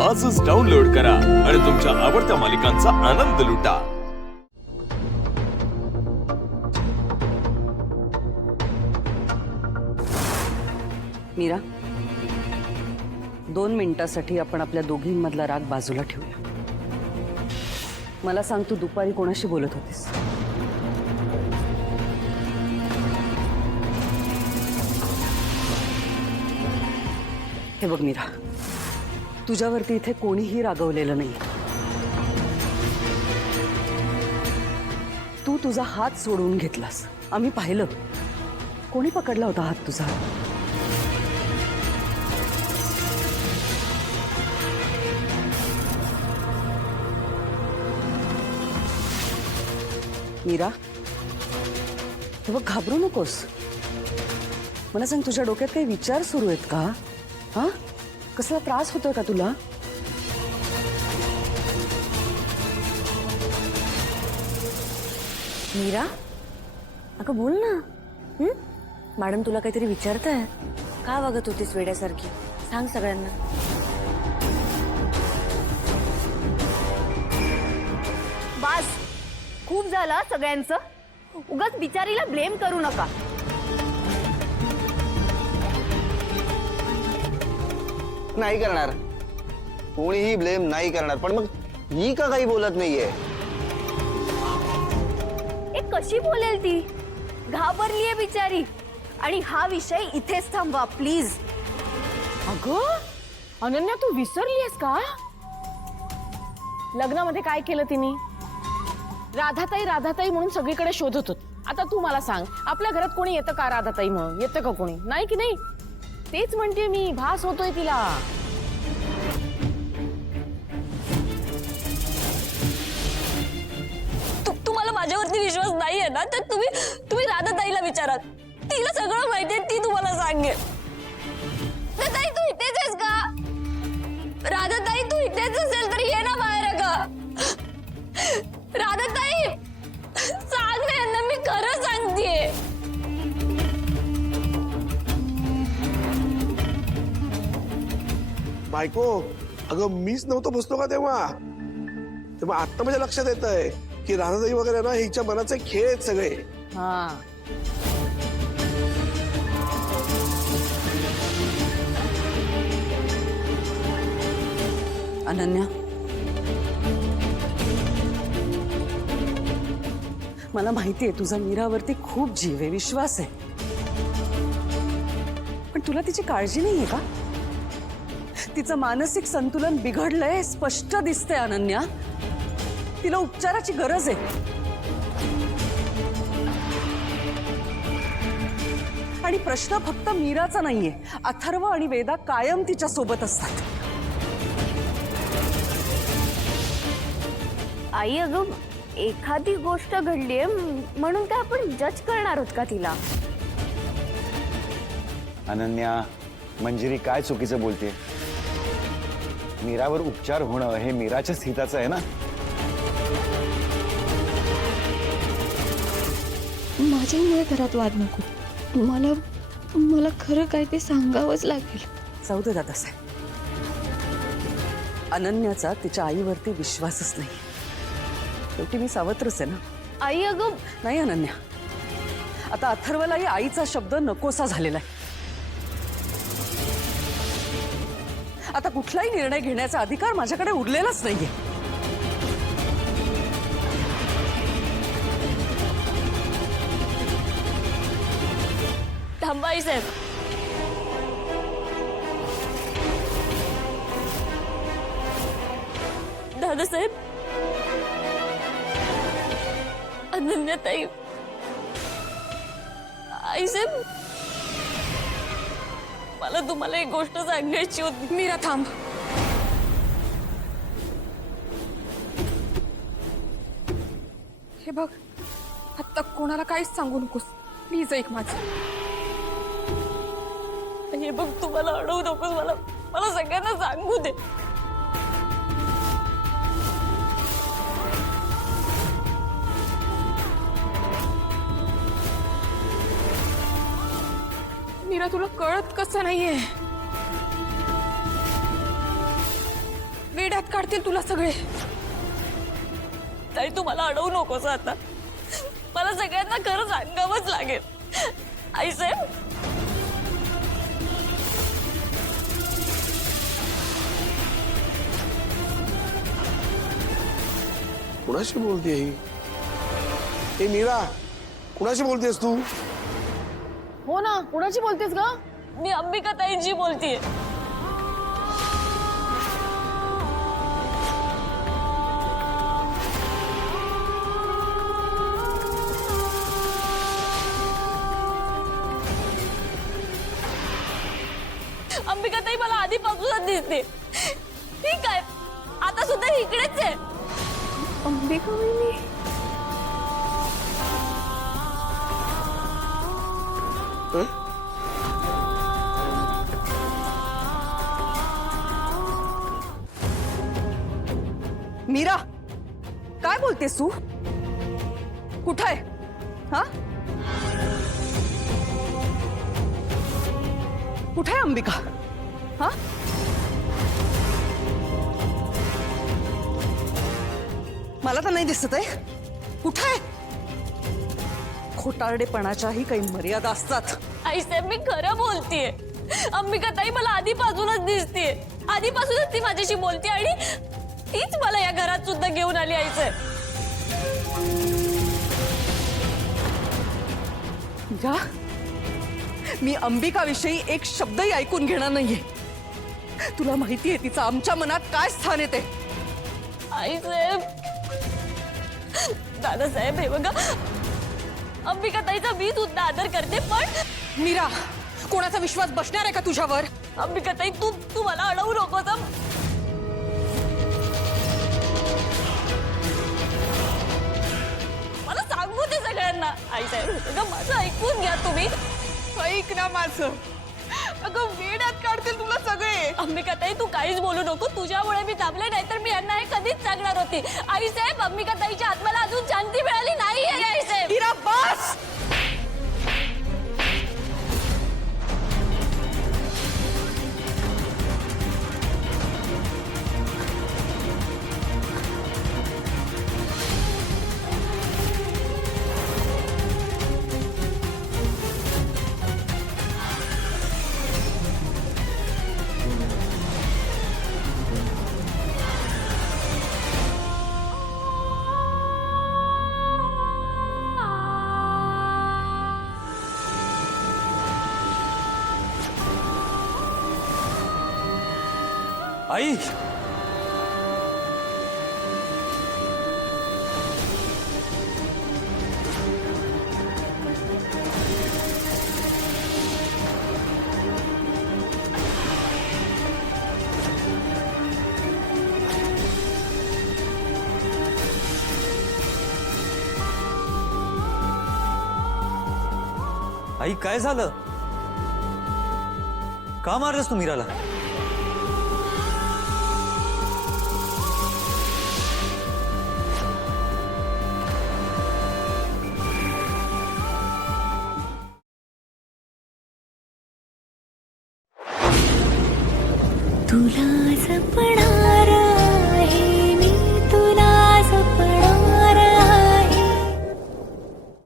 आजच डाउनलोड करा आणि तुमच्या आवडत्या मालिकांचा आनंद लुटा। मीरा, 2 मिनिटांसाठी आपण आपल्या दोघींमधला राग बाजूला ठेवूया। मला सांग, तू दुपारी कोणाशी बोलत होतीस? हे बघ मीरा, तुझ्यावरती इथे कोणीही रागवलेलं नाही। तू तुझा हात सोडून घेतलास, आम्ही पाहिलं। कोणी पकडला होता हात तुझा? मीरा, हे बघ, घाबरू नकोस। मला सांग, तुझ्या डोक्यात काही विचार सुरू आहेत का? हा, कसला त्रास होतोय का तुला? मीरा, अगं बोल ना। मॅडम तुला काहीतरी विचारताय? का वागत होतीस वेड्यासारखी? सांग सगळ्यांना। बस, खूप झालं सगळ्यांचं। उगाच बिचारीला ब्लेम करू नका। नाही करणार, कोणीही ब्लेम नाही करणार। पण मग ही का काही बोलत नाहीये? एक कशी बोलेल ती? घाबरलीये बिचारी। आणि हा विषय इथेच थांबवा प्लीज। अगं अनन्या, तू विसरलीस का? लग्नामध्ये काय केलं तिने? राधाताई राधाताई म्हणून सगळीकडे शोधत होत। आता तू मला सांग, आपल्या घरात कोणी येतं का राधाताई म्हणून? येतं का कोणी? नाही की नाही? तेच म्हणते मी, भास होतोय तिला। तुम्हाला माझ्यावरती विश्वास नाहीये ना, तर तुम्ही राधाताईला विचारा। तिला सगळं माहितीये, ती तुम्हाला सांगेल। ताई, तू इथेच आहेस का? राधाताई, तू इथेच असेल तर ये ना बाहेर। का राधाताई, सांग ना यांना, मी खरं सांगतेय। बायको, अगं मीच नव्हतो बसलो का तेव्हा आता माझ्या लक्षात येत आहे की राधाताई वगैरे ना हिच्या मनाचे खेळ आहेत सगळे। हा, अनन्या, मला माहिती आहे तुझा मीरावरती खूप जीव आहे, विश्वास आहे। पण तुला तिची काळजी नाहीये का? तिचं मानसिक संतुलन बिघडलंय, स्पष्ट दिसतंय अनन्या। तिला उपचाराची गरज आहे। आणि प्रश्न फक्त मीराचा नाहीये, अथर्व आणि वेदा कायम तिच्या सोबत असतात। आई, अगं एखादी गोष्ट घडलीये म्हणून काय आपण जज करणार आहोत का तिला? अनन्या, मंजिरी काय चुकीचं बोलते? मीरावर उपचार होणं हे मीराच्याच हिताचं आहे ना। माझ्यामुळे घरात वाद नको। मला खरं काय ते सांगावंच लागेल। जाऊ दे दादासाहेब, अनन्याचा तिच्या आईवरती विश्वासच नाही। शेवटी मी सावत्रच आहे ना। आई, अगं नाही अनन्या, आता अथर्वलाही आईचा शब्द नकोसा झालेला आहे। आता कुठलाही निर्णय घेण्याचा अधिकार माझ्याकडे उरलेलाच नाहीये। थांबा आई साहेब। दादासाहेब, अनन्याताई, आई साहेब, मला तुम्हाला एक गोष्ट सांगायची होती। मीरा थांब। हे बघ, आता कोणाला काहीच सांगू नकोस प्लीज, ऐक माझं। हे बघ, तुम्हाला अडवू नकोस, मला सगळ्यांना सांगू दे। मीरा, तुला कळत कसं नाहीये? वेड्यात काढतील तुला सगळे. ताई तू मला अडवू नकोस आता. मला सगळ्यांना खरं सांगावंच लागेल. आईसाहेब कुणाशी बोलते ही? ए मीरा, कुणाशी बोलतेस तू? हो ना, कुणाची बोलतेस ग? मी अंबिका ताईंची बोलतीये. अंबिका ताई मला आधीपासूनच दिसते. ठीक आहे, आता सुद्धा इकडेच आहे. अंबिका वहिनी. मीरा, काय बोलतेस तू? कुठं आहे? हा, कुठे आहे अंबिका? हा, मला तर नाही दिसत आहे. कुठे आहे? खोटारडेपणाच्याही काही मर्यादा असतात. आईसाहेब मी खरं बोलतीये. अंबिका ताई मला आधीपासूनच दिसतीये. आधीपासूनच ती माझ्याशी बोलते आणि तीच मला या घरात सुद्धा घेऊन आली. आईसाहेब मीरा, मी अंबिकाविषयी एक शब्दही ऐकून घेणार नाहीये. तुला माहितीये तिचं आमच्या मनात काय स्थान येते. आईसाहेब, दादासाहेब हे बघा, अंबिका ताईचा मी सुद्धा आदर करते, पण मीरा, कोणाचा विश्वास बसणार आहे का तुझ्यावर? अंबिका ताई तू मला अडवू नकोस. मला सांगू ते सगळ्यांना. आईसाहेब हे बघा, माझं ऐकून घ्या तुम्ही. ऐक ना माझं. अगं वेड्यात काढतील तुला सगळे. अंबिका ताई तू काहीच बोलू नको. तुझ्यामुळे मी थांबले, नाहीतर मी यांना हे कधीच सांगणार होती. आईसाहेब अंबिका ताईच्या आत्म्याला अजून शांती मिळाली नाहीये. आईसाहेब मीरा बस. आई, आई काय झालं? का मारलंस तू मीराला? तुला जपणार